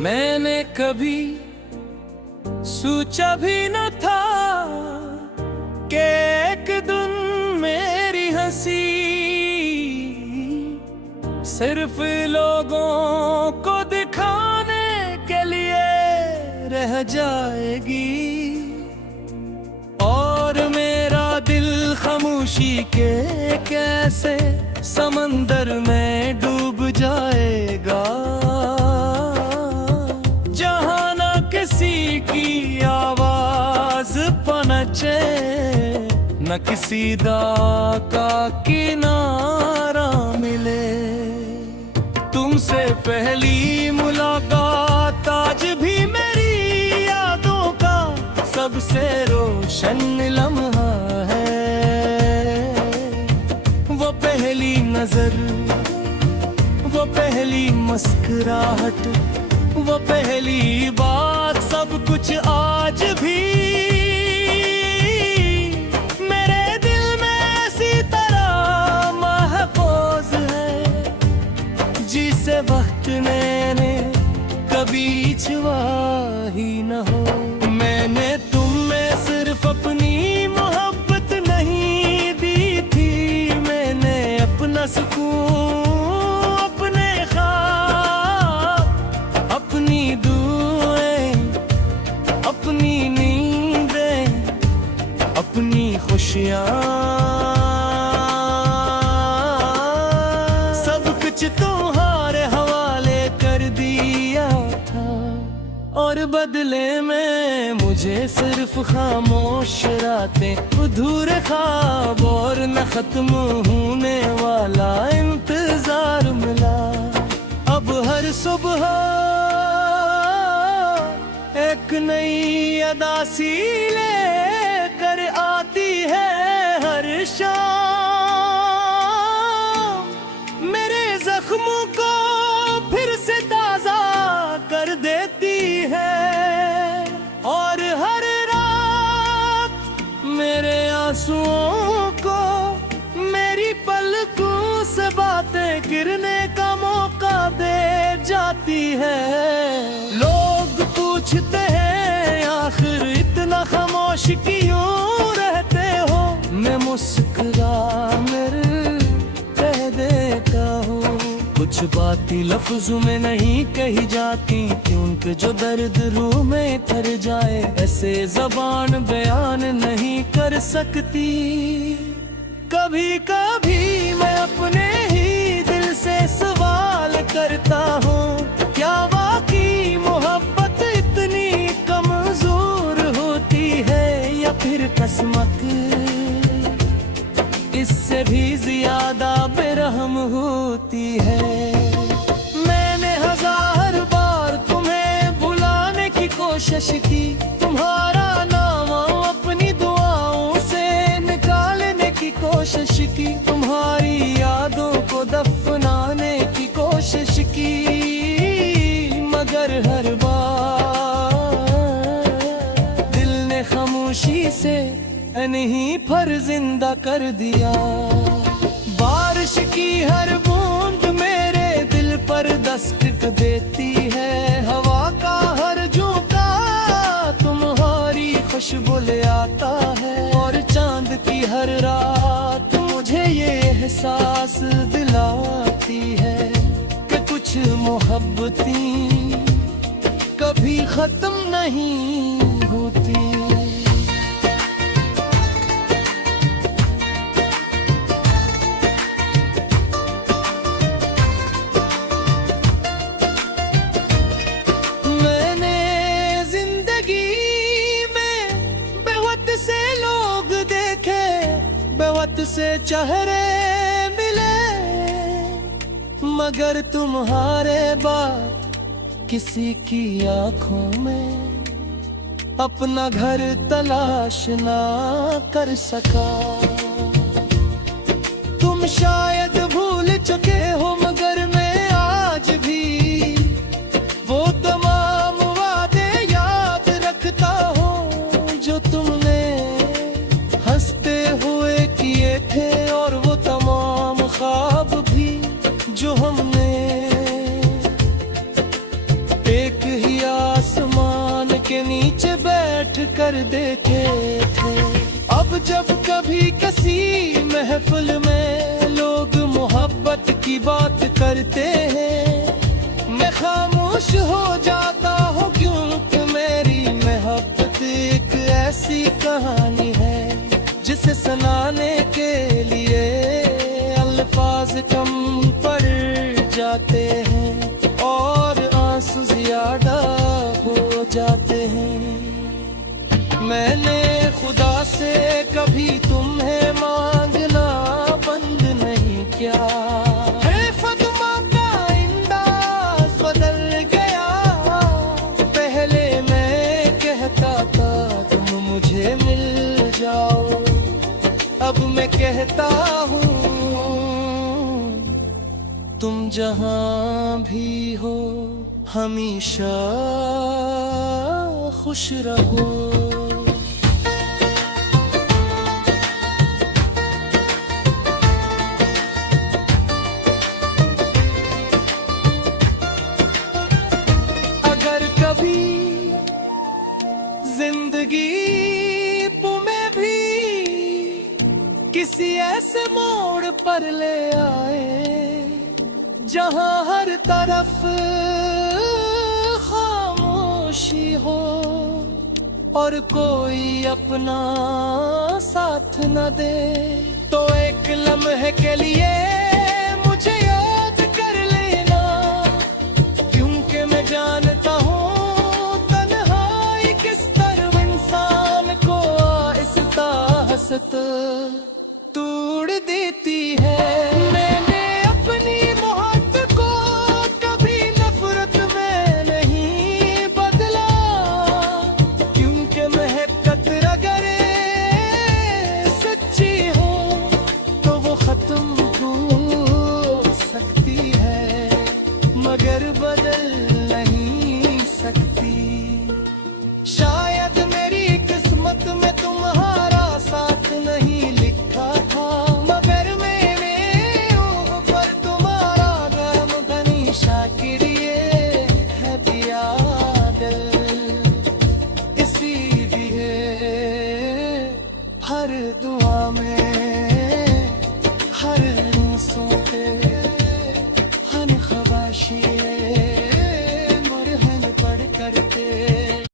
मैंने कभी सोचा भी न था कि एक दिन मेरी हंसी सिर्फ लोगों को दिखाने के लिए रह जाएगी, और मेरा दिल खामोशी के कैसे समंदर में डूब जाएगा, जहाँ न किसी की आवाज पहुंचे, न किसी दा का किनारा मिले। तुमसे पहली मुलाकात आज भी मेरी यादों का सबसे रोशन लम्हा है। वो पहली नजर, वो पहली मुस्कुराहट, वो पहली बात, सब कुछ आज भी मेरे दिल में ऐसी तरह महफूज है, जिसे वक्त ने कभी छुआ ही न हो। मैंने तुम में सिर्फ अपनी मोहब्बत नहीं दी थी, मैंने अपना सुकून, अपने ख्वाब, अपनी दुआएं, अपनी नींदें, अपनी खुशियाँ, सब कुछ तुम्हारे हवाले कर दिया था, और बदले में मुझे सिर्फ खामोश रातें, अधूरे ख्वाब और न खत्म होने वाला इंतजार मिला। अब हर सुबह एक नई अदा सी लेकर आती है, हर शाम मेरे जख्मों को फिर से ताजा कर देती है, और हर रात मेरे आंसुओं को मेरी पलकों से बातें गिरने का मौका दे जाती है। लोग पूछते हैं आखिर इतना खामोश क्यों रहते हो, मैं मुस्कुरा मेरे कह देता हूँ, कुछ बातें लफ्जों में नहीं कही जाती, क्योंकि जो दर्द रूह में ठहर जाए ऐसे जबान बयान नहीं कर सकती। कभी कभी मैं अपने ही दिल से सवाल करता हूँ, क्या वाकई मोहब्बत इतनी कमजोर होती है, या फिर किस्मत इससे भी ज्यादा बेरहम होती है। मैंने हजार बार तुम्हें भुलाने की कोशिश की, तुम्हारा नाम अपनी दुआओं से निकालने की कोशिश की, तुम्हारी यादों को दफनाने की कोशिश की, मगर हर बार दिल ने खामोशी से नहीं पर जिंदा कर दिया। बारिश की हर बूंद मेरे दिल पर दस्तक देती है, हवा का हर झोंका तुम्हारी खुशबू ले आता है, और चांद की हर रात मुझे ये एहसास दिलाती है कि कुछ मोहब्बतें कभी खत्म नहीं होती। से चेहरे मिले, मगर तुम्हारे बाद किसी की आंखों में अपना घर तलाश ना कर सका। तुम शायद भूल चुके हो, मगर मैं आज भी वो तमाम वादे याद रखता हूँ जो तुमने हंसते हुए किए थे, और वो तमाम ख्वाब भी जो हमने एक कर देते थे। अब जब कभी किसी महफिल में लोग मोहब्बत की बात करते हैं, मैं खामोश हो जाता हूँ, क्योंकि मेरी मोहब्बत एक ऐसी कहानी है जिसे सुनाने के लिए अल्फाज कम पड़ जाते हैं और आंसू ज्यादा हो जाते हैं। मैंने खुदा से कभी तुम्हें मांगना बंद नहीं किया, है फतमा का अंदाज बदल गया। पहले मैं कहता था तुम मुझे मिल जाओ, अब मैं कहता हूँ तुम जहाँ भी हो हमेशा खुश रहो। अगर कभी जिंदगी तुम्हें भी किसी ऐसे मोड़ पर ले आए जहां हर तरफ खामोशी हो और कोई अपना साथ न दे, तो एक लम्हे के लिए मुझे याद कर लेना, क्योंकि मैं जानता हूँ तन्हाई किस तरह इंसान को आहिस्ता हंसता